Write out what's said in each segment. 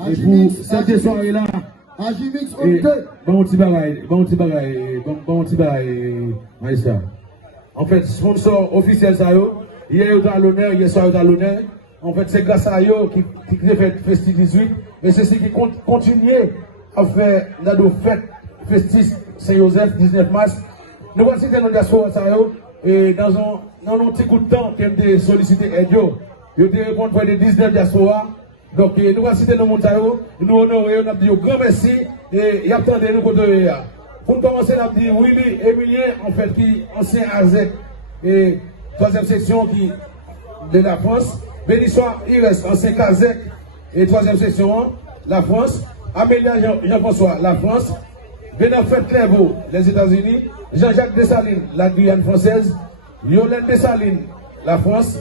Et pour cette soirée-là, bon petit bagaille, maïsta. En fait, sponsor officiel ça yo, hier yo à l'honneur, hier soir yo à l'honneur. En fait, c'est grâce à eux qui fait Festi 18, et c'est ce qui continue à faire nos fêtes Festi Saint-Joseph 19 mars. Nous voici dans le diaspora et dans un petit coup de temps, qui ont sollicité aide, ils ont répondu pour les 19 diaspora. Donc, nous voici dans le monde, nous honorons, nous avons dit grand merci, et il attendez nous côté. Pour commencer, nous avons dit Willy Emilien, en fait, qui ancien AZEC, et troisième section de la France. Bénissoir Ives, ancien Kazek, et troisième section, la France. Amélia Jean-François, la France. Benafet Clervaux, les États-Unis. Jean-Jacques Dessalines, la Guyane française. Yolène Dessalines, la France.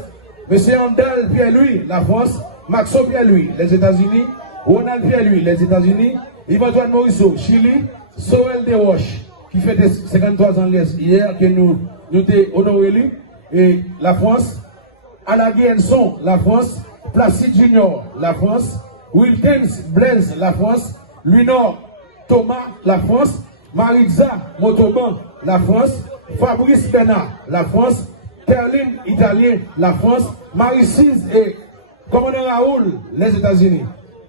Monsieur Andal Pierre-Louis, la France. Maxo Pierre-Louis, les États-Unis. Ronald Pierre-Louis, les États-Unis. Yvan-Antoine Morisseau, Chili. Sorel Desroches, qui fait 53 ans hier, que nous honoré lui. Et la France. Anna Guyenson, la France. Placide Junior, la France. Wilkins Blaise, la France. Lunor Thomas, la France. Maritza Motoban, la France. Fabrice Bernard, la France. Terline Italien, la France. Marie-Cise et Commandant Raoul, les États-Unis.